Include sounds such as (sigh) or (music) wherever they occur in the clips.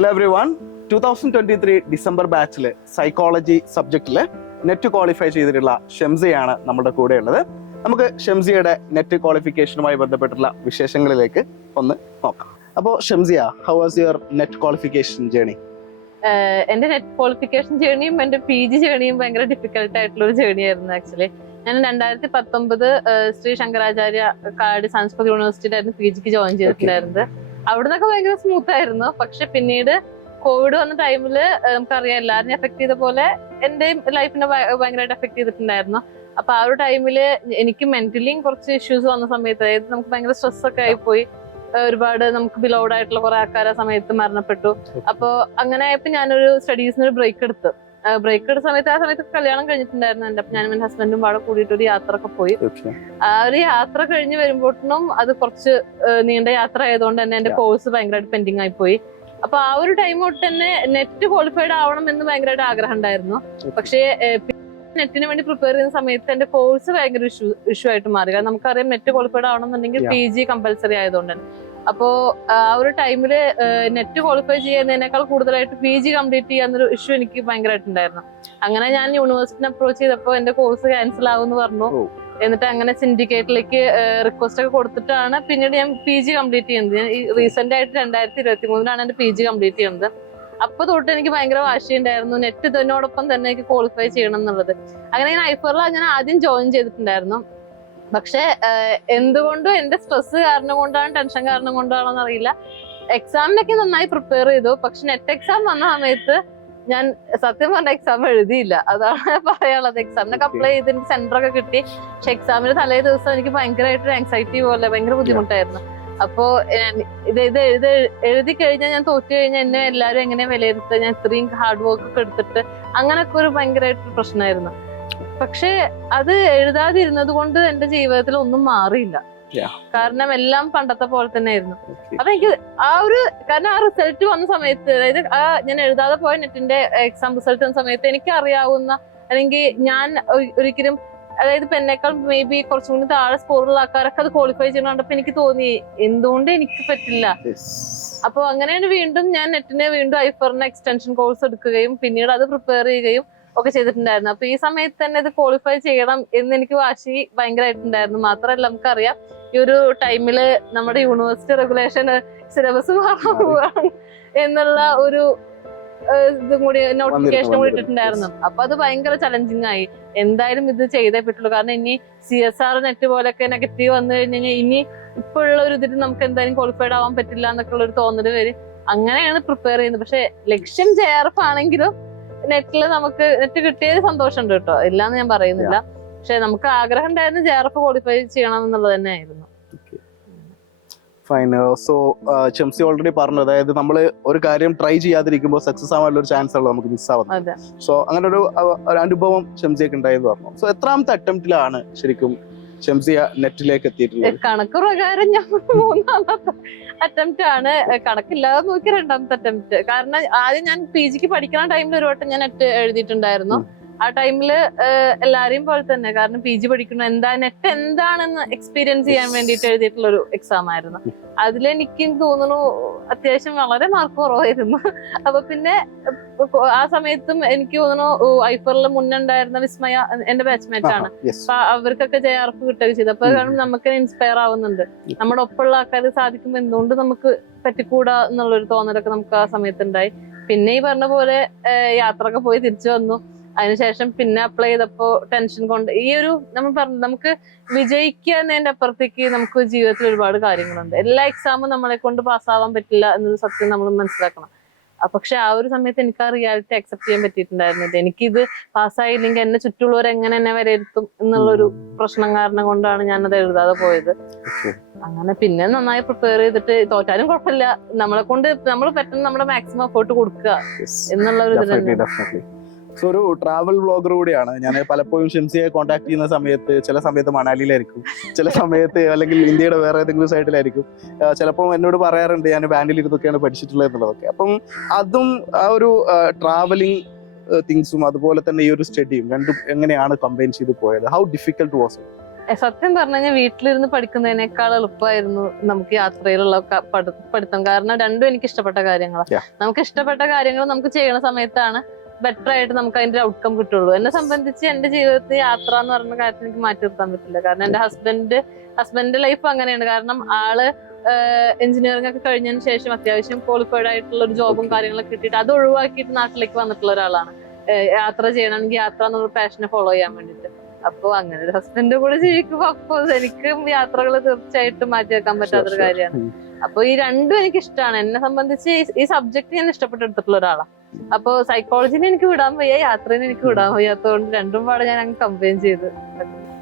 Hello everyone two thousand twenty three December ബാച്ചിൽ psychology സബ്ജക്റ്റിൽ NET qualify ചെയ്തിട്ടുള്ള ഷംസിയാണ് നമ്മുടെ കൂടെ ഉള്ളത് നമുക്ക് ഷംസിയുടെ നെറ്റ് ക്വാളിഫിക്കേഷനുമായി ബന്ധപ്പെട്ടുള്ള വിശേഷങ്ങളിലേക്ക് ഒന്ന് നോക്കാം. അപ്പോൾ Shamsiya how was your NET qualification journey എന്റെ നെറ്റ് ക്വാളിഫിക്കേഷൻ ജേണിയും എന്റെ പി ജി ജേണിയും ഭയങ്കര ഡിഫിക്കൽട്ട് ആയിട്ടുള്ള ഒരു ജേണി ആയിരുന്നു ആക്ച്വലി ഞാൻ രണ്ടായിരത്തി പത്തൊമ്പത് ശ്രീ ശങ്കരാചാര്യ കാട് സംസ്കൃത യൂണിവേഴ്സിറ്റിയിലായിരുന്നു പി ജിക്ക് ജോയിൻ ചെയ്തിട്ടുണ്ടായിരുന്നത്. അവിടെ നിന്നൊക്കെ ഭയങ്കര സ്മൂത്ത് ആയിരുന്നു. പക്ഷെ പിന്നീട് കോവിഡ് വന്ന ടൈമിൽ നമുക്കറിയാം എല്ലാവരെയും എഫക്ട് ചെയ്ത പോലെ എന്റെയും ലൈഫിനെ ഭയങ്കരമായിട്ട് എഫക്ട് ചെയ്തിട്ടുണ്ടായിരുന്നു. അപ്പൊ ആ ഒരു ടൈമിൽ എനിക്ക് മെന്റലിയും കുറച്ച് ഇഷ്യൂസ് വന്ന സമയത്ത് അതായത് നമുക്ക് ഭയങ്കര സ്ട്രെസ് ഒക്കെ ആയിപ്പോയി. ഒരുപാട് നമുക്ക് ബിലോഡ് ആയിട്ടുള്ള കുറെ ആൾക്കാർ ആ സമയത്ത് മരണപ്പെട്ടു. അപ്പോ അങ്ങനെ ആയപ്പോ ഞാനൊരു സ്റ്റഡീസിന് ഒരു ബ്രേക്ക് എടുത്തു. ബ്രേക്ക് എടുത്ത സമയത്ത് ആ സമയത്ത് കല്യാണം കഴിഞ്ഞിട്ടുണ്ടായിരുന്നു എന്റെ ഞാനും എന്റെ ഹസ്ബൻഡും പാടെ കൂടിയിട്ട് ഒരു യാത്ര ഒക്കെ പോയി ആ ഒരു യാത്ര കഴിഞ്ഞ് വരുമ്പോട്ടിനും അത് കുറച്ച് നീണ്ട യാത്ര ആയതുകൊണ്ട് തന്നെ എന്റെ കോഴ്സ് ഭയങ്കരമായിട്ട് പെൻഡിങ് ആയി പോയി. അപ്പൊ ആ ഒരു ടൈം തൊട്ട് തന്നെ നെറ്റ് ക്വാളിഫൈഡ് ആവണം എന്ന് ഭയങ്കരമായിട്ട് ആഗ്രഹം ഉണ്ടായിരുന്നു. പക്ഷേ നെറ്റിന് വേണ്ടി പ്രിപ്പയർ ചെയ്യുന്ന സമയത്ത് എന്റെ കോഴ്സ് ഭയങ്കര ഇഷ്യൂ ഇഷ്യൂ ആയിട്ട് മാറി. കാരണം നമുക്കറിയാം നെറ്റ് ക്വാളിഫൈഡ് ആവണം എന്നുണ്ടെങ്കിൽ പി ജി കമ്പൽസറി ആയതുകൊണ്ട് തന്നെ. അപ്പോ ആ ഒരു ടൈമിൽ നെറ്റ് ക്വാളിഫൈ ചെയ്യുന്നതിനേക്കാൾ കൂടുതലായിട്ട് പി ജി കംപ്ലീറ്റ് ചെയ്യാന്നൊരു ഇഷ്യൂ എനിക്ക് ഭയങ്കരമായിട്ടുണ്ടായിരുന്നു അങ്ങനെ ഞാൻ യൂണിവേഴ്സിറ്റിനെ അപ്രോച്ച് ചെയ്തപ്പോൾ എന്റെ കോഴ്സ് ക്യാൻസൽ ആവുമെന്ന് പറഞ്ഞു. എന്നിട്ട് അങ്ങനെ സിൻഡിക്കേറ്റിലേക്ക് റിക്വസ്റ്റ് ഒക്കെ കൊടുത്തിട്ടാണ് പിന്നീട് ഞാൻ പി ജി കംപ്ലീറ്റ് ചെയ്യുന്നത്. ഞാൻ റീസെന്റ് ആയിട്ട് രണ്ടായിരത്തി ഇരുപത്തി മൂന്നിലാണ് എന്റെ പി ജി കംപ്ലീറ്റ് ചെയ്യുന്നത്. അപ്പൊ തൊട്ട് എനിക്ക് ഭയങ്കര വാശിയുണ്ടായിരുന്നു. നെറ്റ് ഇതിനോടൊപ്പം തന്നെ എനിക്ക് ക്വാളിഫൈ ചെയ്യണം എന്നുള്ളത്. അങ്ങനെ ഞാൻ ഐഫറിലാണ് ഞാൻ ആദ്യം ജോയിൻ ചെയ്തിട്ടുണ്ടായിരുന്നു. പക്ഷെ എന്തുകൊണ്ടും എന്റെ സ്ട്രെസ് കാരണം കൊണ്ടാണ് ടെൻഷൻ കാരണം കൊണ്ടാണോന്ന് അറിയില്ല. എക്സാമിനൊക്കെ നന്നായി പ്രിപ്പയർ ചെയ്തു. പക്ഷെ നെറ്റ് എക്സാം വന്ന സമയത്ത് ഞാൻ സത്യം പറഞ്ഞ എക്സാം എഴുതിയില്ല. അതാണ് പറയാനുള്ളത്. എക്സാമിനൊക്കെ അപ്ലൈ ചെയ്ത് എനിക്ക് സെന്റർ ഒക്കെ കിട്ടി. പക്ഷെ എക്സാമിന് തലേ ദിവസം എനിക്ക് ഭയങ്കരമായിട്ട് ആൻസൈറ്റി പോലെ ഭയങ്കര ബുദ്ധിമുട്ടായിരുന്നു. അപ്പോ ഇത് ഇത് എഴുതി എഴുതി കഴിഞ്ഞാൽ ഞാൻ തോറ്റു കഴിഞ്ഞാൽ എന്നെ എല്ലാവരും എങ്ങനെ വിലയിരുത്തുക? ഞാൻ ഇത്രയും ഹാർഡ് വർക്ക് ഒക്കെ എടുത്തിട്ട് അങ്ങനൊക്കെ ഒരു ഭയങ്കരമായിട്ട് പ്രശ്നമായിരുന്നു. പക്ഷെ അത് എഴുതാതിരുന്നത് കൊണ്ട് എന്റെ ജീവിതത്തിൽ ഒന്നും മാറിയില്ല. കാരണം എല്ലാം പണ്ടത്തെ പോലെ തന്നെ ആയിരുന്നു അപ്പൊ എനിക്ക് ആ ഒരു കാരണം ആ റിസൾട്ട് വന്ന സമയത്ത് അതായത് ആ ഞാൻ എഴുതാതെ പോയ നെറ്റിന്റെ എക്സാം റിസൾട്ട് വന്ന സമയത്ത് എനിക്ക് അറിയാവുന്ന അല്ലെങ്കിൽ ഞാൻ ഒരിക്കലും അതായത് ഇപ്പൊ എന്നേക്കാൾ മേ ബി കുറച്ചും കൂടി താഴെ സ്കോറുള്ള ആൾക്കാരൊക്കെ അത് ക്വാളിഫൈ ചെയ്യണം കണ്ടപ്പോ എനിക്ക് തോന്നി എന്തുകൊണ്ട് എനിക്ക് പറ്റില്ല? അപ്പൊ അങ്ങനെയാണ് വീണ്ടും ഞാൻ നെറ്റിനെ വീണ്ടും ഐഫറിന് എക്സ്റ്റൻഷൻ കോഴ്സ് എടുക്കുകയും പിന്നീട് അത് പ്രിപ്പയർ ചെയ്യുകയും ഒക്കെ ചെയ്തിട്ടുണ്ടായിരുന്നു. അപ്പൊ ഈ സമയത്ത് തന്നെ ഇത് ക്വാളിഫൈ ചെയ്യണം എന്ന് എനിക്ക് വാശി ഭയങ്കരമായിട്ടുണ്ടായിരുന്നു. മാത്രമല്ല നമുക്കറിയാം ഈ ഒരു ടൈമിൽ നമ്മുടെ യൂണിവേഴ്സിറ്റി റെഗുലേഷൻ സിലബസ് മാറാൻ പോവാണ് എന്നുള്ള ഒരു ഇതും കൂടി നോട്ടിഫിക്കേഷൻ കൂടി ഇട്ടിട്ടുണ്ടായിരുന്നു. അപ്പൊ അത് ഭയങ്കര ചലഞ്ചിങ് ആയി. എന്തായാലും ഇത് ചെയ്തേ പറ്റുള്ളൂ. കാരണം ഇനി സി എസ് ആർ നെറ്റ് പോലൊക്കെ നെഗറ്റീവ് വന്നു കഴിഞ്ഞാൽ ഇനി ഇപ്പോഴുള്ള ഒരു ഇതിന് നമുക്ക് എന്തായാലും ക്വാളിഫൈഡ് ആവാൻ പറ്റില്ല എന്നൊക്കെ ഉള്ള ഒരു തോന്നൽ വരും. അങ്ങനെയാണ് പ്രിപ്പയർ ചെയ്യുന്നത്. പക്ഷെ ലക്ഷ്യം ജെ ആണെങ്കിലും നെറ്റിൽ നമുക്ക് നെറ്റ് കിട്ടിയത് സന്തോഷമുണ്ട് കേട്ടോ. ഇല്ലാന്ന് ഞാൻ പറയുന്നില്ല. പക്ഷെ നമുക്ക് ആഗ്രഹം ഉണ്ടായിരുന്നു ജെ ആർ എഫ് ക്വാളിഫൈ ചെയ്യണം എന്നുള്ളത് തന്നെ ആയിരുന്നു ഫൈൻ സോ ചെംസി ഓൾറെഡി പറഞ്ഞു. അതായത് നമ്മൾ ഒരു കാര്യം ട്രൈ ചെയ്യാതിരിക്കുമ്പോൾ സക്സസ് ആവാനുള്ള ഒരു ചാൻസ് ഉള്ളത് നമുക്ക് മിസ് ആവുന്നത്. സോ അങ്ങനെ ഒരു അനുഭവം ഷംസിയൊക്കെ ഉണ്ടായെന്ന് പറഞ്ഞു. സോ എത്രാമത്തെ അറ്റംപ്റ്റിലാണ് ശരിക്കും ഷംസിയ നെറ്റിലേക്ക് എത്തിയിട്ടുള്ളത്? കണക്ക് പ്രകാരം ഞാൻ മൂന്നാമത്തെ അറ്റംപ്റ്റ് ആണ്. കണക്കില്ലാതെ നോക്കി രണ്ടാമത്തെ അറ്റംപ്റ്റ് കാരണം ആദ്യം ഞാൻ പി ജിക്ക് പഠിക്കുന്ന ടൈമിൽ ഒരു വട്ടം ഞാൻ എഴുതിയിട്ടുണ്ടായിരുന്നു. ആ ടൈമിൽ എല്ലാരെയും പോലെ തന്നെ. കാരണം പി ജി പഠിക്കണം എന്താ നെറ്റ് എന്താണെന്ന് എക്സ്പീരിയൻസ് ചെയ്യാൻ വേണ്ടിയിട്ട് എഴുതിയിട്ടുള്ള ഒരു എക്സാം ആയിരുന്നു അതിലെനിക്ക് തോന്നുന്നു അത്യാവശ്യം വളരെ മാർക്ക് കുറവായിരുന്നു. അപ്പൊ പിന്നെ ആ സമയത്തും എനിക്ക് തോന്നുന്നു ഐഫറിൽ മുന്നുണ്ടായിരുന്ന വിസ്മയ എന്റെ ബാച്ച്മേറ്റ് ആണ്. അപ്പൊ അവർക്കൊക്കെ ജെ ആർ എഫ് കിട്ടുകയും ചെയ്തു. അപ്പൊ കാരണം നമുക്ക് ഇൻസ്പയർ ആവുന്നുണ്ട്. നമ്മുടെ ഒപ്പമുള്ള ആൾക്കാർ സാധിക്കുമ്പോൾ എന്തുകൊണ്ട് നമുക്ക് പറ്റിക്കൂടാ എന്നുള്ളൊരു തോന്നലൊക്കെ നമുക്ക് ആ സമയത്തുണ്ടായി. പിന്നെ ഈ പറഞ്ഞ പോലെ യാത്രയൊക്കെ പോയി തിരിച്ചു വന്നു. അതിനുശേഷം പിന്നെ അപ്ലൈ ചെയ്തപ്പോ ടെൻഷൻ കൊണ്ട് ഈ ഒരു നമ്മൾ പറഞ്ഞു നമുക്ക് വിജയിക്കുക എന്നതിന്റെ അപ്പുറത്തേക്ക് നമുക്ക് ജീവിതത്തിൽ ഒരുപാട് കാര്യങ്ങളുണ്ട്. എല്ലാ എക്സാമും നമ്മളെ കൊണ്ട് പാസ്സാവാൻ പറ്റില്ല എന്നൊരു സത്യം നമ്മൾ മനസ്സിലാക്കണം. പക്ഷെ ആ ഒരു സമയത്ത് എനിക്ക് ആ റിയാലിറ്റി അക്സെപ്റ്റ് ചെയ്യാൻ പറ്റിയിട്ടുണ്ടായിരുന്നില്ല. എനിക്കിത് പാസ്സായില്ലെങ്കിൽ എന്നെ ചുറ്റുള്ളവർ എങ്ങനെ എന്നെ വരെത്തും എന്നുള്ളൊരു പ്രശ്നം കാരണം കൊണ്ടാണ് ഞാനത് എഴുതാതെ പോയത്. അങ്ങനെ പിന്നെ നന്നായി പ്രിപ്പയർ ചെയ്തിട്ട് തോറ്റാലും കുഴപ്പമില്ല. നമ്മളെ കൊണ്ട് നമ്മൾ പെട്ടെന്ന് നമ്മുടെ മാക്സിമം എഫേർട്ട് കൊടുക്കുക എന്നുള്ള ഒരു ഇത് സോ ഒരു ട്രാവൽ ബ്ലോഗർ കൂടിയാണ്. ഞാൻ പലപ്പോഴും ഷിംസിയെ കോൺടാക്ട് ചെയ്യുന്ന സമയത്ത് ചില സമയത്ത് മണാലിയിലായിരിക്കും. ചില സമയത്ത് അല്ലെങ്കിൽ ഇന്ത്യയുടെ വേറെ ഏതെങ്കിലും സൈഡിലായിരിക്കും ചിലപ്പോൾ എന്നോട് പറയാറുണ്ട് ഞാൻ ബാൻഡിൽ ഇരുന്നൊക്കെയാണ് പഠിച്ചിട്ടുള്ളത് എന്നുള്ളതൊക്കെ. അപ്പം അതും ആ ഒരു ട്രാവലിംഗ് തിങ്സും അതുപോലെ തന്നെ ഈ ഒരു സ്റ്റഡിയും രണ്ടും എങ്ങനെയാണ് കമ്പൈൻ ചെയ്ത് പോയത്? ഹൗ ഡിഫിക്കൽട്ട് വാസ് ഇറ്റ് സത്യം പറഞ്ഞു കഴിഞ്ഞാൽ വീട്ടിലിരുന്ന് പഠിക്കുന്നതിനേക്കാൾ എളുപ്പമായിരുന്നു നമുക്ക് യാത്രയിലുള്ള പഠിത്തം. കാരണം രണ്ടും എനിക്ക് ഇഷ്ടപ്പെട്ട കാര്യങ്ങളാണ് നമുക്ക് ഇഷ്ടപ്പെട്ട കാര്യങ്ങൾ നമുക്ക് ചെയ്യുന്ന സമയത്താണ് ബെറ്റർ ആയിട്ട് നമുക്ക് അതിന്റെ ഔട്ട്കം കിട്ടുള്ളൂ. എന്നെ സംബന്ധിച്ച് എന്റെ ജീവിതത്തിൽ യാത്ര എന്ന് പറയുന്ന കാര്യത്തിൽ എനിക്ക് മാറ്റി നിർത്താൻ പറ്റില്ല. കാരണം എന്റെ ഹസ്ബൻഡ് ഹസ്ബൻഡിന്റെ ലൈഫ് അങ്ങനെയാണ്. കാരണം ആൾ എഞ്ചിനീയറിംഗ് ഒക്കെ കഴിഞ്ഞതിന് ശേഷം അത്യാവശ്യം ക്വാളിഫൈഡ് ആയിട്ടുള്ള ഒരു ജോബും കാര്യങ്ങളൊക്കെ കിട്ടിയിട്ട് അത് ഒഴിവാക്കിയിട്ട് നാട്ടിലേക്ക് വന്നിട്ടുള്ള ഒരാളാണ്. യാത്ര ചെയ്യണമെങ്കിൽ യാത്ര എന്നുള്ള പാഷനെ ഫോളോ ചെയ്യാൻ വേണ്ടിട്ട് അപ്പൊ അങ്ങനെ ഒരു ഹസ്ബൻഡ് കൂടെ ജീവിക്കുമ്പോ അപ്പോ എനിക്കും യാത്രകൾ തീർച്ചയായിട്ടും മാറ്റി വെക്കാൻ പറ്റാത്തൊരു. കാര്യമാണ്. അപ്പൊ ഈ രണ്ടും എനിക്ക് ഇഷ്ടമാണ് എന്നെ സംബന്ധിച്ച് ഈ- സബ്ജക്ട് ഞാൻ ഇഷ്ടപ്പെട്ടെടുത്തിട്ടുള്ള ഒരാളാണ് അപ്പൊ സൈക്കോളജിനെ എനിക്ക് വിടാൻ വയ്യ യാത്രേനെ എനിക്ക് വിടാൻ വയ്യാത്തതുകൊണ്ട് രണ്ടും പാടെ ഞാൻ അങ്ങ് കംപ്ലൈൻ ചെയ്ത്.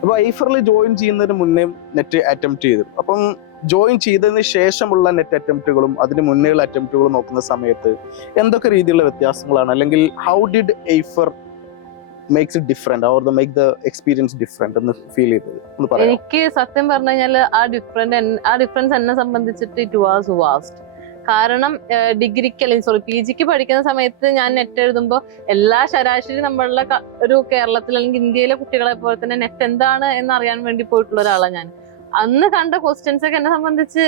അപ്പൊ ഐഫറിൽ ജോയിൻ ചെയ്യുന്നതിന് മുന്നേ നെറ്റ് അറ്റംപ്റ്റ് ചെയ്തു. അപ്പം ജോയിൻ ചെയ്തതിന് ശേഷമുള്ള നെറ്റ് അറ്റംപ്റ്റുകളും അതിന് മുന്നേയുള്ള അറ്റംപ്റ്റുകളും നോക്കുന്ന സമയത്ത് എന്തൊക്കെ രീതിയിലുള്ള വ്യത്യാസങ്ങളാണ്? അല്ലെങ്കിൽ how did Aifer makes it different or the make the experience different എന്ന് ഫീൽ ചെയ്തത്. എനിക്ക് സത്യം പറഞ്ഞു കഴിഞ്ഞാൽ ആ ഡിഫറെന്റ് ആ ഡിഫറൻസ് എന്നെ സംബന്ധിച്ചിട്ട് ഇറ്റ് വാസ് വാസ്റ്റ് കാരണം ഡിഗ്രിക്ക് അല്ലെങ്കിൽ സോറി പി ജിക്ക് പഠിക്കുന്ന സമയത്ത് ഞാൻ നെറ്റ് എഴുതുമ്പോൾ എല്ലാ ശരാശരി നമ്മളുടെ ഒരു കേരളത്തിൽ അല്ലെങ്കിൽ ഇന്ത്യയിലെ കുട്ടികളെ പോലെ തന്നെ നെറ്റ് എന്താണ് എന്ന് അറിയാൻ വേണ്ടി പോയിട്ടുള്ള ഒരാളാണ് ഞാൻ. അന്ന് കണ്ട ക്വസ്റ്റ്യൻസ് ഒക്കെ എന്നെ സംബന്ധിച്ച്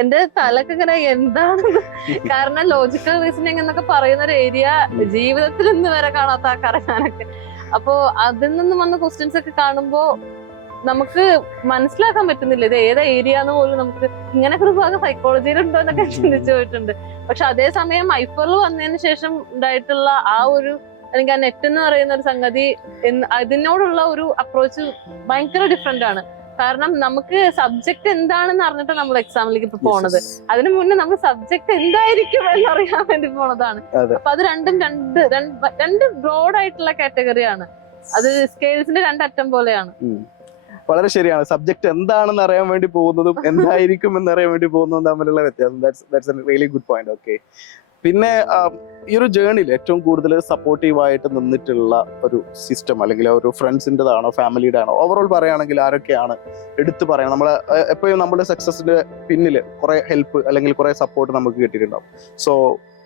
എന്റെ തലക്ക് ഇങ്ങനെ എന്താണ്? കാരണം ലോജിക്കൽ റീസണിങ് എന്നൊക്കെ പറയുന്ന ഒരു ഏരിയ ജീവിതത്തിൽ ഇന്ന് വരെ കാണാത്ത ആ കറങ്ങാനൊക്കെ. അപ്പോ അതിൽ നിന്നും വന്ന ക്വസ്റ്റ്യൻസ് ഒക്കെ കാണുമ്പോ നമുക്ക് മനസ്സിലാക്കാൻ പറ്റുന്നില്ല ഇത് ഏത് ഏരിയ എന്ന് പോലും നമുക്ക് ഇങ്ങനെ ഒരു ഭാഗം സൈക്കോളജിയിൽ ഉണ്ടോ എന്നൊക്കെ ചിന്തിച്ചു പോയിട്ടുണ്ട്. പക്ഷെ അതേസമയം ഐഫറിൽ വന്നതിന് ശേഷം ഉണ്ടായിട്ടുള്ള ആ ഒരു അല്ലെങ്കിൽ ആ നെറ്റ് എന്ന് പറയുന്ന ഒരു സംഗതി അതിനോടുള്ള ഒരു അപ്രോച്ച് ഭയങ്കര ഡിഫറെന്റ് ആണ്. കാരണം നമുക്ക് സബ്ജക്ട് എന്താണെന്ന് അറിഞ്ഞിട്ട് നമ്മൾ എക്സാമിലേക്ക് ഇപ്പൊ പോണത്. അതിനു മുന്നേ നമുക്ക് സബ്ജക്ട് എന്തായിരിക്കും എന്നറിയാൻ വേണ്ടി പോണതാണ്. അപ്പൊ അത് രണ്ടും രണ്ട് രണ്ട് രണ്ട് ബ്രോഡ് ആയിട്ടുള്ള കാറ്റഗറിയാണ് അത് സ്കെയിൽസിന്റെ രണ്ടറ്റം പോലെയാണ്. വളരെ ശരിയാണ്. സബ്ജക്ട് എന്താണെന്ന് അറിയാൻ വേണ്ടി പോകുന്നതും (laughs) എന്തായിരിക്കും എന്ന് അറിയാൻ വേണ്ടി പോകുന്നതും തമ്മിലുള്ള വ്യത്യാസം. That's that's a really good point okay പിന്നെ ഈ ഒരു ജേണിയിൽ ഏറ്റവും കൂടുതൽ സപ്പോർട്ടീവ് ആയിട്ട് നിന്നിട്ടുള്ള ഒരു സിസ്റ്റം അല്ലെങ്കിൽ ഒരു ഫ്രണ്ട്സിന്റെതാണോ ഫാമിലിയുടെ ആണോ ഓവറോൾ പറയുകയാണെങ്കിൽ ആരൊക്കെയാണ് എടുത്തു പറയണം നമ്മൾ എപ്പോഴും നമ്മുടെ സക്സസിന്റെ പിന്നിൽ കുറെ ഹെൽപ്പ് അല്ലെങ്കിൽ കുറെ സപ്പോർട്ട് നമുക്ക് കിട്ടിയിട്ടുണ്ടാവും. So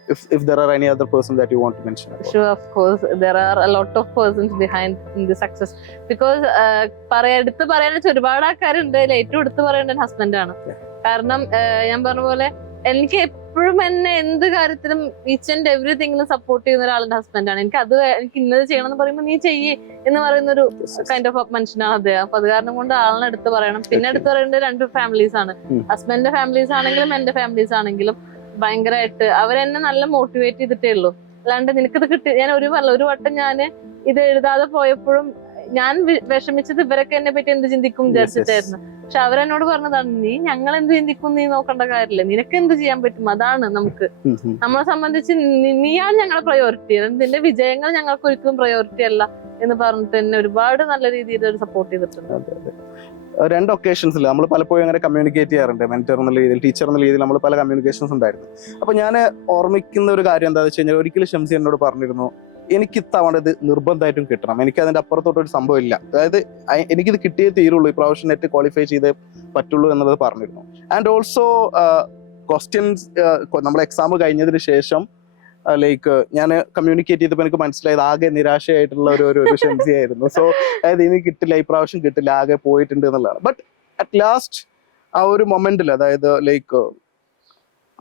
If, if there are any other person that you want to mention about. Of of course. There a lot of persons behind behind success because പറയാ എടുത്ത് പറയാൻ വെച്ചാൽ ഒരുപാട് ആൾക്കാരുണ്ട്. ഏറ്റവും എടുത്ത് പറയേണ്ട ഹസ്ബൻഡാണ്. കാരണം ഞാൻ പറഞ്ഞ പോലെ എനിക്ക് എപ്പോഴും എന്നെ എന്ത് കാര്യത്തിലും ഈച്ച് ആൻഡ് എവറിഥിങ്ങിലും സപ്പോർട്ട് ചെയ്യുന്ന ഒരാളുടെ ഹസ്ബൻഡ് ആണ്. എനിക്ക് അത് എനിക്ക് ഇന്നത് ചെയ്യണം എന്ന് പറയുമ്പോൾ നീ ചെയ്യേ എന്ന് പറയുന്ന ഒരു കൈൻഡ് ഓഫ് മനുഷ്യനാണ് അദ്ദേഹം അപ്പൊ അത് കാരണം കൊണ്ട് ആളിനെ എടുത്ത് പറയണം. പിന്നെ. എടുത്ത് പറയേണ്ടത് രണ്ട് ഫാമിലീസ് ആണ്. ഹസ്ബൻഡിന്റെ ഫാമിലീസ് ആണെങ്കിലും എന്റെ ഫാമിലീസ് ആണെങ്കിലും ഭയങ്കരമായിട്ട് അവരെന്നെ നല്ല മോട്ടിവേറ്റ് ചെയ്തിട്ടേ ഉള്ളൂ. അല്ലാണ്ട് നിനക്കിത് കിട്ടി ഞാൻ ഒരു വല്ല ഒരു വട്ടം ഞാൻ ഇത് എഴുതാതെ പോയപ്പോഴും ഞാൻ വിഷമിച്ചത് ഇവരൊക്കെ എന്നെ പറ്റി എന്ത് ചിന്തിക്കും വിചാരിച്ചിട്ടായിരുന്നു. പക്ഷെ അവരെന്നോട് പറഞ്ഞതാണ് നീ ഞങ്ങൾ എന്ത് ചിന്തിക്കും? നീ നോക്കേണ്ട കാര്യമില്ല. നിനക്ക് എന്ത് ചെയ്യാൻ പറ്റും? അതാണ് നമുക്ക്. നമ്മളെ സംബന്ധിച്ച് നീയാണ് ഞങ്ങളെ പ്രയോറിറ്റി നിന്റെ വിജയങ്ങൾ ഞങ്ങൾക്ക് ഒരിക്കലും പ്രയോറിറ്റി അല്ല എന്ന് പറഞ്ഞിട്ട് എന്നെ ഒരുപാട് നല്ല രീതിയിൽ ഒരു സപ്പോർട്ട് ചെയ്തിട്ടുണ്ട്. രണ്ട് ഒക്കേഷൻസിൽ നമ്മൾ പലപ്പോഴും അങ്ങനെ കമ്മ്യൂണിക്കേറ്റ് ചെയ്യാറുണ്ട്. മെന്റർ എന്നുള്ള രീതിയിൽ ടീച്ചർ എന്ന രീതിയിൽ നമ്മൾ പല കമ്മ്യൂണിക്കേഷൻസ് ഉണ്ടായിരുന്നു. അപ്പൊ ഞാൻ ഓർമ്മിക്കുന്ന ഒരു കാര്യം എന്താണെന്ന് വെച്ച് കഴിഞ്ഞാൽ ഒരിക്കലും ഷംസി എന്നോട് പറഞ്ഞിരുന്നു എനിക്ക് ഇത്തവണ ഇത് നിർബന്ധമായിട്ടും കിട്ടണം. എനിക്ക് അതിന്റെ അപ്പുറത്തോട്ടൊരു സംഭവം ഇല്ല അതായത് എനിക്കിത് കിട്ടിയേ തീരുള്ളൂ. ഈ പ്രാവശ്യം നെറ്റ് ക്വാളിഫൈ ചെയ്തേ പറ്റുള്ളൂ എന്നുള്ളത് പറഞ്ഞിരുന്നു. ആൻഡ് ഓൾസോ ക്വസ്റ്റ്യൻസ് നമ്മൾ എക്സാം കഴിഞ്ഞതിന് ശേഷം ലൈക്ക് ഞാൻ കമ്മ്യൂണിക്കേറ്റ് ചെയ്തപ്പോൾ എനിക്ക് മനസ്സിലായത് ആകെ നിരാശയായിട്ടുള്ള ഒരു ഒരു- ഒരു ആയിരുന്നു. സോ അതായത് ഇനി കിട്ടില്ല ഈ പ്രാവശ്യം കിട്ടില്ല ആകെ പോയിട്ടുണ്ട് എന്നുള്ളതാണ്. ബട്ട് അറ്റ് ലാസ്റ്റ് ആ ഒരു മൊമെന്റിൽ അതായത് ലൈക്ക്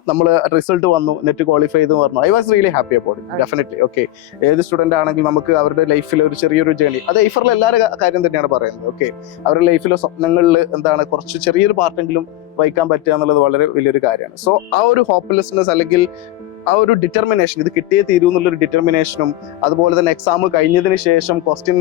നമ്മൾ റിസൾട്ട് വന്നു നെറ്റ് ക്വാളിഫൈ ചെയ്തെന്ന് പറഞ്ഞു. I was really happy about definitely okay ഏത് സ്റ്റുഡന്റ് ആണെങ്കിലും നമുക്ക് അവരുടെ ലൈഫിൽ ഒരു ചെറിയൊരു ജേണി അത് ഐഫറിൽ എല്ലാവരുടെ കാര്യം തന്നെയാണ് പറയുന്നത്. ഓക്കെ അവരുടെ ലൈഫിലെ സ്വപ്നങ്ങളിൽ എന്താണ് കുറച്ച് ചെറിയൊരു പാർട്ടെങ്കിലും വഹിക്കാൻ പറ്റുക എന്നുള്ളത് വളരെ വലിയൊരു കാര്യമാണ്. സോ ആ ഒരു ഹോപ്പ്ലെസ്നെസ് അല്ലെങ്കിൽ ആ ഒരു ഡിറ്റർമിനേഷൻ ഇത് കിട്ടിയേ തീരൂ എന്നുള്ളൊരു ഡിറ്റർമിനേഷനും അതുപോലെ തന്നെ എക്സാം കഴിഞ്ഞതിന് ശേഷം ക്വസ്റ്റ്യൻ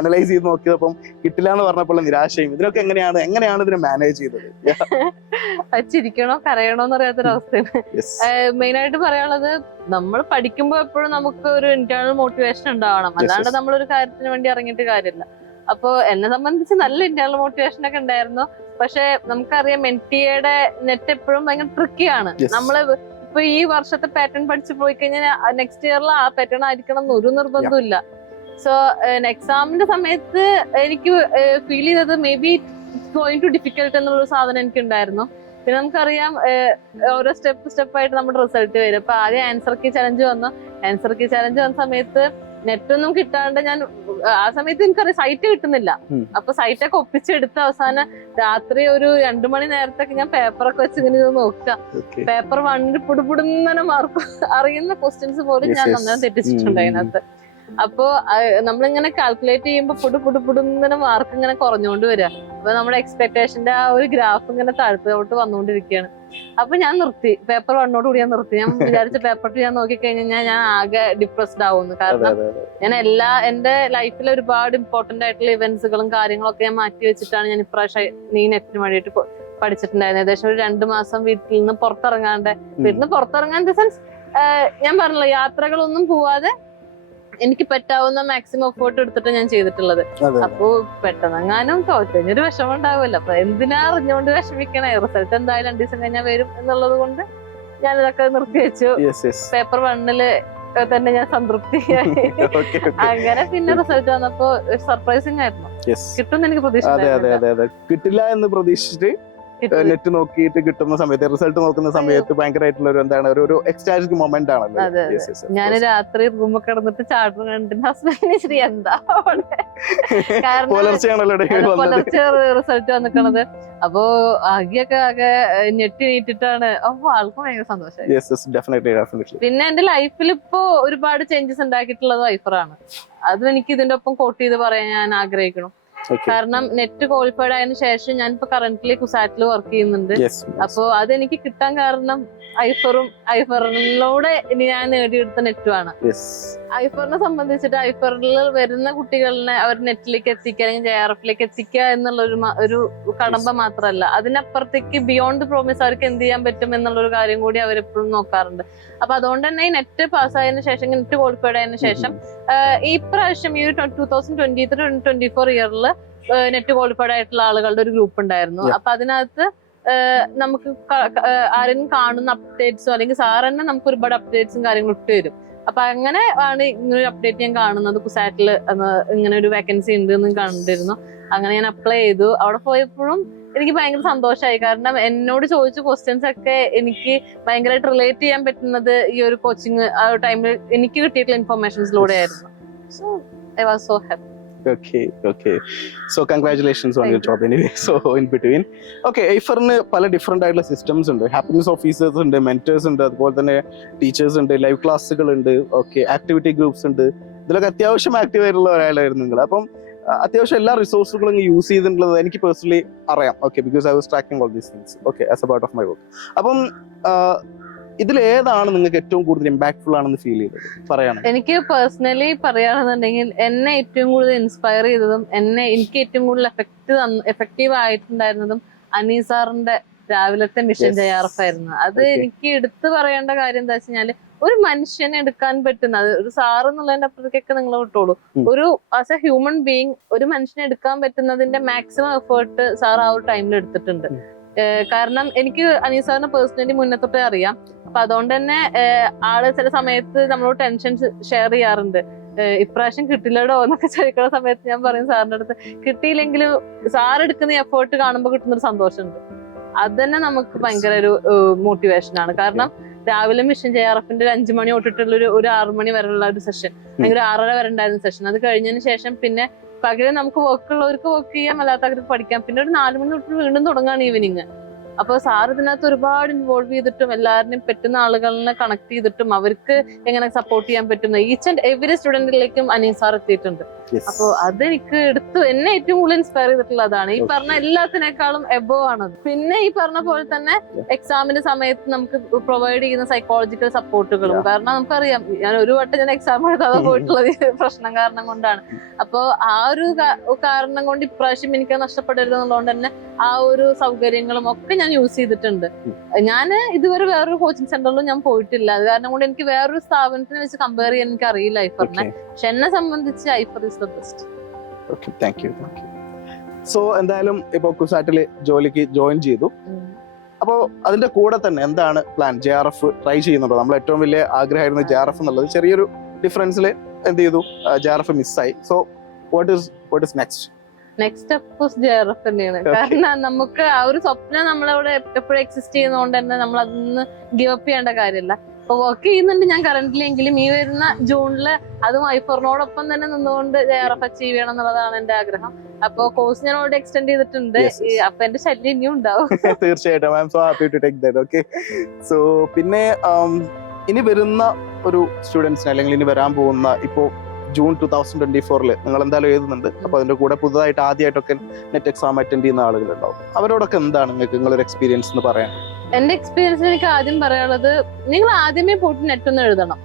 അനലൈസ് ചെയ്ത് നോക്കിയപ്പം കിട്ടില്ല എന്ന് പറഞ്ഞപ്പോൾ നിരാശയും ഇതിനൊക്കെ എങ്ങനെയാണ് എങ്ങനെയാണ് ഇതിനെ മാനേജ് ചെയ്തത്? (laughs) ചിരിക്കണോ കരയണോ എന്നറിയാത്തൊരവസ്ഥയാണ് അവസ്ഥയാണ്. മെയിൻ ആയിട്ട് പറയാനുള്ളത് നമ്മൾ പഠിക്കുമ്പോൾ എപ്പോഴും നമുക്ക് ഒരു ഇന്റേണൽ മോട്ടിവേഷൻ ഉണ്ടാവണം. അല്ലാണ്ട്. നമ്മൾ ഒരു കാര്യത്തിന് വേണ്ടി ഇറങ്ങിയിട്ട് കാര്യമില്ല. അപ്പൊ എന്നെ സംബന്ധിച്ച് നല്ല ഇന്റേണൽ മോട്ടിവേഷൻ ഒക്കെ ഉണ്ടായിരുന്നു. പക്ഷെ നമുക്കറിയാം എൻ ടി എയുടെ നെറ്റ് എപ്പോഴും ഭയങ്കര ട്രിക്കിയാണ്. നമ്മൾ ഇപ്പൊ ഈ വർഷത്തെ പാറ്റേൺ പഠിച്ചു പോയി കഴിഞ്ഞാൽ നെക്സ്റ്റ് ഇയറിൽ ആ പാറ്റേൺ ആയിരിക്കണം എന്ന് ഒരു നിർബന്ധവും സോ എക്സാമിന്റെ സമയത്ത് എനിക്ക് ഫീൽ ചെയ്തത് maybe going to difficult എന്നുള്ള സാധനം എനിക്ക് ഉണ്ടായിരുന്നു പിന്നെ നമുക്കറിയാം ഓരോ സ്റ്റെപ്പ് സ്റ്റെപ്പ് ആയിട്ട് നമ്മുടെ റിസൾട്ട് വരും. അപ്പൊ ആദ്യം ആൻസർ കീ ചലഞ്ച് വന്നു. ആൻസർ കീ ചലഞ്ച് വന്ന സമയത്ത് നെറ്റ് ഒന്നും കിട്ടാണ്ട് ഞാൻ ആ സമയത്ത് എനിക്കറിയാം സൈറ്റ് കിട്ടുന്നില്ല. അപ്പൊ സൈറ്റൊക്കെ ഒപ്പിച്ചെടുത്ത് അവസാനം രാത്രി ഒരു രണ്ടു മണി നേരത്തൊക്കെ ഞാൻ പേപ്പറൊക്കെ വെച്ച് ഇങ്ങനെ ഇത് നോക്കുക. പേപ്പർ വണ്ണിൽ പുടുപുടുന്നനെ മാർക്ക് അറിയുന്ന ക്വസ്റ്റ്യൻസ് പോലും ഞാൻ. നന്നായി തെറ്റിച്ചിട്ടുണ്ട് അതിനകത്ത്. അപ്പോ നമ്മളിങ്ങനെ കാൽക്കുലേറ്റ് ചെയ്യുമ്പോൾ പുടു പുടു പുടുങ്ങനെ മാർക്ക് ഇങ്ങനെ കുറഞ്ഞുകൊണ്ട് വരിക അപ്പൊ നമ്മുടെ എക്സ്പെക്ടേഷന്റെ ആ ഒരു ഗ്രാഫ് ഇങ്ങനെ താഴ്ത്തോട്ട് വന്നുകൊണ്ടിരിക്കുകയാണ് അപ്പൊ ഞാൻ നിർത്തി. പേപ്പർ വണ്ണോട് കൂടി ഞാൻ നിർത്തി. ഞാൻ വിചാരിച്ച പേപ്പർ ടു ഞാൻ നോക്കി കഴിഞ്ഞാൽ ഞാൻ ആകെ ഡിപ്രസ്ഡ് ആവുന്നു. കാരണം ഞാൻ എല്ലാ എന്റെ ലൈഫിൽ ഒരുപാട് ഇമ്പോർട്ടന്റ് ആയിട്ടുള്ള ഇവന്റ്സുകളും കാര്യങ്ങളൊക്കെ ഞാൻ മാറ്റി വെച്ചിട്ടാണ് ഞാൻ ഇപ്രാവശ്യം നീ നെറ്റിന് വേണ്ടിയിട്ട് പഠിച്ചിട്ടുണ്ടായിരുന്നു ഏകദേശം ഒരു രണ്ടു മാസം വീട്ടിൽ നിന്ന് പുറത്തിറങ്ങാണ്ട് വീട്ടിൽ നിന്ന് പുറത്തിറങ്ങാൻ ദ സെൻസ് ഞാൻ പറഞ്ഞല്ലോ യാത്രകളൊന്നും പോവാതെ എനിക്ക് പറ്റാവുന്ന മാക്സിമം എഫേർട്ട് എടുത്തിട്ട് ഞാൻ ചെയ്തിട്ടുള്ളത്. അപ്പോ പെട്ടെന്നെങ്ങാനും തോറ്റൊരു വിഷമം ഉണ്ടാവുമല്ലോ അപ്പൊ എന്തിനാ അറിഞ്ഞുകൊണ്ട് വിഷമിക്കണേ? റിസൾട്ട് എന്തായാലും രണ്ടു ദിവസം കഴിഞ്ഞാൽ വരും എന്നുള്ളത് കൊണ്ട് ഞാനിതൊക്കെ നിർത്തി വെച്ചു. പേപ്പർ വണ്ണിൽ തന്നെ ഞാൻ സംതൃപ്തിയായി (laughs) അങ്ങനെ പിന്നെ റിസൾട്ട് വന്നപ്പോ സർപ്രൈസിങ് ആയിരുന്നു. കിട്ടും എനിക്ക് പ്രതീക്ഷ അതെ അതെ അതെ അതെ. കിട്ടില്ല എന്ന് പ്രതീക്ഷിച്ചിട്ട്. നെറ്റ് നോക്കിയിട്ട് കിട്ടുന്ന സമയത്ത് റിസൾട്ട് നോക്കുന്ന സമയത്ത് ഭയങ്കരമായിട്ടുള്ള ഒരു എന്താണ് ഒരു എക്സ്റ്റാറ്റിക് മൊമെന്റ് ആണല്ലോ. ഞാൻ രാത്രി റൂമിൽ കിടന്നിട്ട് ചാടുന്ന കണ്ടിട്ട് ഹസ്ബൻഡിന് ശരി എന്താ പുലർച്ചെയാണല്ലോ പുലർച്ചെ റിസൾട്ട് വന്നിക്കണത്. അപ്പോ ആകെയൊക്കെ ആകെ ഞെട്ടി നീട്ടിട്ടാണ് അപ്പൊ ആൾക്കും ഭയങ്കര സന്തോഷമായി. ഡെഫിനറ്റ്ലി പിന്നെ എന്റെ ലൈഫിൽ ഇപ്പോ ഒരുപാട് ചേഞ്ചസ് ഉണ്ടാക്കിയിട്ടുള്ളത് വൈഫറാണ്. അതും എനിക്ക് ഇതിന്റെ ഒപ്പം കോട്ട് ചെയ്ത് പറയാൻ ഞാൻ ആഗ്രഹിക്കണം കാരണം നെറ്റ് ക്വാളിഫൈഡ് ആയതിനു ശേഷം ഞാൻ ഇപ്പൊ കറന്റ്ലി കുസാറ്റിൽ വർക്ക് ചെയ്യുന്നുണ്ട് അപ്പോ അതെനിക്ക് കിട്ടാൻ കാരണം ഐഫറും ഐഫറിലൂടെ ഇനി ഞാൻ നേടിയെടുത്ത നെറ്റുമാണ് ഐഫറിനെ സംബന്ധിച്ചിട്ട് ഐഫറിൽ വരുന്ന കുട്ടികളിനെ അവർ നെറ്റിലേക്ക് എത്തിക്കുക അല്ലെങ്കിൽ ജെ ആർ എഫിലേക്ക് എത്തിക്കുക എന്നുള്ള ഒരു ഒരു കടമ്പ മാത്രമല്ല അതിനപ്പുറത്തേക്ക് ബിയോണ്ട് പ്രോമിസ് അവർക്ക് എന്ത് ചെയ്യാൻ പറ്റും എന്നുള്ള ഒരു കാര്യം കൂടി അവർ എപ്പോഴും നോക്കാറുണ്ട്. അപ്പൊ അതുകൊണ്ട് തന്നെ ഈ നെറ്റ് പാസ്സായതിനു ശേഷം നെറ്റ് ക്വാളിഫൈഡ് ആയതിനു ശേഷം ഈ പ്രാവശ്യം ഈ ഒരു two thousand twenty three twenty four ഇയറിൽ നെറ്റ് ക്വാളിഫൈഡ് ആയിട്ടുള്ള ആളുകളുടെ ഒരു ഗ്രൂപ്പ് ഉണ്ടായിരുന്നു. അപ്പൊ അതിനകത്ത് നമുക്ക് ആരെങ്കിലും കാണുന്ന അപ്ഡേറ്റ്സോ അല്ലെങ്കിൽ സാർ തന്നെ നമുക്ക് ഒരുപാട് അപ്ഡേറ്റ്സും കാര്യങ്ങളും ഇട്ട് തരും. അപ്പൊ അങ്ങനെ ആണ് ഇങ്ങനെ ഒരു അപ്ഡേറ്റ് ഞാൻ കാണുന്നത്. കുസാറ്റിൽ ഇങ്ങനെ ഒരു വേക്കൻസി ഉണ്ട് എന്ന് കണ്ടിരുന്നു. അങ്ങനെ ഞാൻ അപ്ലൈ ചെയ്തു. അവിടെ പോയപ്പോഴും എനിക്ക് ഭയങ്കര സന്തോഷമായി കാരണം എന്നോട് ചോദിച്ച ക്വസ്റ്റ്യൻസ് ഒക്കെ എനിക്ക് ഭയങ്കരമായിട്ട് റിലേറ്റ് ചെയ്യാൻ പറ്റുന്നത് ഈ ഒരു കോച്ചിങ് ആ ടൈമിൽ എനിക്ക് കിട്ടിയിട്ടുള്ള ഇൻഫർമേഷൻസിലൂടെ ആയിരുന്നു so I was so happy okay okay so congratulations on your job anyway so in between okay ഐഫറിന് പല ഡിഫറെന്റ് ആയിട്ടുള്ള സിസ്റ്റംസ് ഉണ്ട്. ഹാപ്പിനെസ് ഓഫീസേഴ്സ് ഉണ്ട് മെന്റേഴ്സ് ഉണ്ട് അതുപോലെ തന്നെ ടീച്ചേഴ്സ് ഉണ്ട് ലൈവ് ക്ലാസ്സുകൾ ഉണ്ട് ഓക്കെ ആക്ടിവിറ്റി ഗ്രൂപ്പ്സ് ഉണ്ട്. ഇതിലൊക്കെ അത്യാവശ്യം ആക്റ്റീവ് ആയിട്ടുള്ള ഒരാളായിരുന്നു നിങ്ങൾ. അപ്പം അത്യാവശ്യം എല്ലാ റിസോഴ്സുകളും യൂസ് ചെയ്തിട്ടുള്ളത് എനിക്ക് പേഴ്സണലി അറിയാം. Okay because I was tracking all these things okay as a part of my work അപ്പം ഇതിൽ ഏതാണ് നിങ്ങൾക്ക് ഏറ്റവും കൂടുതൽ ഇമ്പാക്ട്ഫുൾ ആണെന്ന് ഫീൽ ചെയ്തത്? പറയാണ്. എനിക്ക് പേഴ്സണലി പറയുകയാണെന്നുണ്ടെങ്കിൽ എന്നെ ഏറ്റവും കൂടുതൽ ഇൻസ്പയർ ചെയ്തതും എന്നെ എനിക്ക് ഏറ്റവും കൂടുതൽ എഫക്റ്റ് എഫക്റ്റീവ് ആയിട്ടുണ്ടായിരുന്നതും അനീസാറിന്റെ രാവിലത്തെ മിഷൻ. ജയാർഫ് ആയിരുന്നു. അത് എനിക്ക് എടുത്തു പറയേണ്ട കാര്യം എന്താ വെച്ചാൽ ഒരു മനുഷ്യനെ എടുക്കാൻ പറ്റുന്ന അത് ഒരു സാറ് എന്നുള്ളതിന്റെ അപ്പുറത്തേക്കൊക്കെ നിങ്ങൾ വിട്ടോളൂ. ഒരു ആസ് എ ഹ്യൂമൻ ബീങ് ഒരു മനുഷ്യനെ എടുക്കാൻ പറ്റുന്നതിന്റെ മാക്സിമം എഫേർട്ട് സാർ ആ ഒരു ടൈമിൽ എടുത്തിട്ടുണ്ട്. കാരണം എനിക്ക് അനീസ് പേഴ്സണലി മുന്നേ തൊട്ടേ അറിയാം. അപ്പൊ അതുകൊണ്ട് തന്നെ ആൾ ചില സമയത്ത് നമ്മളോട് ടെൻഷൻ ഷെയർ ചെയ്യാറുണ്ട്. ഇപ്രാവശ്യം കിട്ടില്ലടോ എന്നൊക്കെ ചോദിക്കുന്ന സമയത്ത് ഞാൻ പറയും സാറിന്റെ അടുത്ത് കിട്ടിയില്ലെങ്കിലും സാർ എടുക്കുന്ന എഫേർട്ട് കാണുമ്പോൾ കിട്ടുന്ന ഒരു സന്തോഷമുണ്ട്. അത് തന്നെ നമുക്ക് ഭയങ്കര ഒരു മോട്ടിവേഷൻ ആണ്. കാരണം രാവിലെ മിഷൻ ജെ ആർ എഫിന്റെ ഒരു അഞ്ചു മണി തൊട്ടിട്ടുള്ള ഒരു ആറു മണി വരെയുള്ള ഒരു സെഷൻ അല്ലെങ്കിൽ ഒരു ആറര വരെ ഉണ്ടായിരുന്ന സെഷൻ അത് കഴിഞ്ഞതിന് ശേഷം പിന്നെ പകരം നമുക്ക് വർക്ക് ഉള്ളവർക്ക് വർക്ക് ചെയ്യാം അല്ലാത്തവർക്ക് പഠിക്കാം. പിന്നെ ഒരു നാലു മണി തൊട്ട് വീണ്ടും തുടങ്ങാണ് ഈവനിങ് അപ്പൊ സാർ ഇതിനകത്ത് ഒരുപാട് ഇൻവോൾവ് ചെയ്തിട്ടും എല്ലാവരിനെയും പറ്റുന്ന ആളുകളെ കണക്ട് ചെയ്തിട്ടും അവർക്ക് എങ്ങനെ സപ്പോർട്ട് ചെയ്യാൻ പറ്റുന്ന ഈച്ച് ആൻഡ് എവറി സ്റ്റുഡന്റിലേക്കും അനീസ് സാർ എത്തിയിട്ടുണ്ട്. അപ്പൊ അതെനിക്ക് എടുത്തു എന്നെ ഏറ്റവും കൂടുതൽ ഇൻസ്പയർ ചെയ്തിട്ടുള്ള അതാണ് ഈ പറഞ്ഞ എല്ലാത്തിനേക്കാളും എബോ ആണത്. പിന്നെ ഈ പറഞ്ഞ പോലെ തന്നെ. എക്സാമിന്റെ സമയത്ത് നമുക്ക് പ്രൊവൈഡ് ചെയ്യുന്ന സൈക്കോളജിക്കൽ സപ്പോർട്ടുകളും കാരണം നമുക്കറിയാം ഞാൻ ഒരു വട്ടം ഞാൻ എക്സാം എഴുതാതെ പോയിട്ടുള്ളത് ഈ പ്രശ്നം കാരണം കൊണ്ടാണ്. അപ്പൊ ആ ഒരു കാരണം കൊണ്ട് ഇപ്രാവശ്യം എനിക്ക് നഷ്ടപ്പെടരുത് എന്നുള്ളതുകൊണ്ട് തന്നെ ആ ഒരു സൗകര്യങ്ങളും ഒക്കെ ഞാൻ യൂസ് ചെയ്തിട്ടുണ്ട്. ഞാൻ ഇതുവരെ വേറൊരു കോച്ചിങ് സെന്ററിലും ഞാൻ പോയിട്ടില്ല. അത് കാരണം കൊണ്ട് എനിക്ക് വേറൊരു സ്ഥാപനത്തിനെ വെച്ച് കമ്പയർ ചെയ്യാൻ എനിക്ക് അറിയില്ല ഐഫറിനെ. പക്ഷെ എന്നെ സംബന്ധിച്ച് Aifer is the best so എന്തായാലും ഇപ്പൊ കുസാറ്റിൽ ജോലിക്ക് ജോയിൻ ചെയ്തു. അപ്പോൾ അതിന്റെ കൂടെ തന്നെ എന്താണ് plan J R F try ചെയ്യുന്നുണ്ടോ? നമ്മൾ ഏറ്റവും വലിയ ആഗ്രഹമായിരുന്നു ജെ ആർ എഫ് എന്നുള്ളത്. ചെറിയൊരു ഡിഫറൻസിൽ എന്ത് ചെയ്തു? ജെ ആർ എഫ് മിസ്സായി so what is what is next next of course J R F തന്നെയാണ് കാരണം നമുക്ക് ആ ഒരു സ്വപ്നം നമ്മളവിടെ എപ്പോഴും എക്സിസ്റ്റ് ചെയ്യുന്നതുകൊണ്ട് തന്നെ നമ്മൾ അതൊന്ന് ഗിവ് അപ്പ് ചെയ്യേണ്ട കാര്യമില്ല. അപ്പൊ വർക്ക് ചെയ്യുന്നുണ്ട് ഞാൻ കറന്റിലി എങ്കിലും. ഈ വരുന്ന ജൂണിൽ അതും ഐഫോറിനോടൊപ്പം തന്നെ നിന്നുകൊണ്ട് ജെആർഎഫ് അച്ചീവ് ചെയ്യണം എന്നുള്ളതാണ് എന്റെ ആഗ്രഹം. അപ്പൊ കോഴ്സ് ഞാൻ ഓൾറെഡി എക്സ്റ്റെൻഡ് ചെയ്തിട്ടുണ്ട്. അപ്പൊ എന്റെ ശല്യം ഇനിയും ഉണ്ടാവും. (laughs) തീർച്ചയായിട്ടും. I am so happy to take that okay so പിന്നെ um, ഇനി വരുന്ന ഒരു സ്റ്റുഡൻസിന് അല്ലെങ്കിൽ ഇനി വരാൻ പോകുന്ന ഇപ്പോൾ ജൂൺ ടൂ തൗസൻഡ് ട്വന്റി ഫോറിൽ നിങ്ങൾ എന്തായാലും എഴുതുന്നുണ്ട് അപ്പൊ അതിന്റെ കൂടെ പുതുതായിട്ട് ആദ്യമായിട്ടൊക്കെ നെറ്റ് എക്സാം അറ്റൻഡ് ചെയ്യുന്ന ആളുകളുണ്ടാവും. അവരോടൊക്കെ എന്താണ് നിങ്ങൾക്ക് നിങ്ങളൊരു എക്സ്പീരിയൻസ് എന്ന് പറയാൻ? എന്റെ എക്സ്പീരിയൻസ് എനിക്ക് ആദ്യം പറയാനുള്ളത് നിങ്ങൾ ആദ്യമേ പോയിട്ട് നെറ്റ് ഒന്ന് എഴുതണം.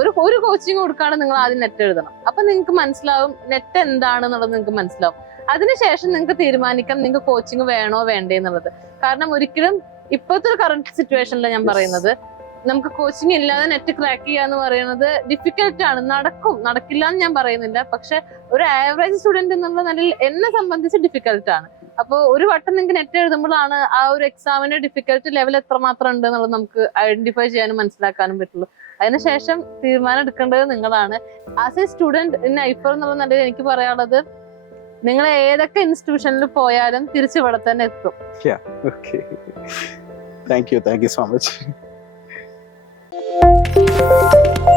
ഒരു ഒരു കോച്ചിങ് കൊടുക്കാതെ നിങ്ങൾ ആദ്യം നെറ്റ് എഴുതണം. അപ്പൊ നിങ്ങൾക്ക് മനസ്സിലാവും നെറ്റ് എന്താണെന്നുള്ളത് നിങ്ങൾക്ക് മനസ്സിലാവും. അതിനുശേഷം നിങ്ങൾക്ക് തീരുമാനിക്കാം നിങ്ങൾക്ക് കോച്ചിങ് വേണോ വേണ്ടേ എന്നുള്ളത്. കാരണം ഒരിക്കലും ഇപ്പോഴത്തെ ഒരു കറണ്ട് സിറ്റുവേഷനിലാണ് ഞാൻ പറയുന്നത് നമുക്ക് കോച്ചിങ് ഇല്ലാതെ നെറ്റ് ക്രാക്ക് ചെയ്യുക ചെയ്യാന്ന് പറയുന്നത് ഡിഫിക്കൽട്ട് ആണ്. നടക്കും. നടക്കില്ല എന്ന് ഞാൻ പറയുന്നില്ല. പക്ഷെ ഒരു ആവറേജ് സ്റ്റുഡന്റ് എന്നുള്ള നിലയിൽ എന്നെ സംബന്ധിച്ച് ഡിഫിക്കൽട്ട് ആണ്. അപ്പോൾ ഒരു വട്ടം നിങ്ങൾക്ക് നെറ്റ് എഴുതുമ്പോഴാണ് ആ ഒരു എക്സാമിന്റെ ഡിഫിക്കൽട്ട് ലെവൽ എത്രമാത്രം ഉണ്ട് എന്നുള്ളത് നമുക്ക് ഐഡന്റിഫൈ ചെയ്യാനും മനസ്സിലാക്കാനും പറ്റുള്ളൂ. അതിനുശേഷം തീരുമാനം എടുക്കേണ്ടത് നിങ്ങളാണ്. As a student in Aifer എന്നുള്ള നിലയിൽ എനിക്ക് പറയാനുള്ളത് നിങ്ങൾ ഏതൊക്കെ ഇൻസ്റ്റിറ്റ്യൂഷനിൽ പോയാലും തിരിച്ചു ഇവിടെ തന്നെ എത്തും. Thank you thank you so much Música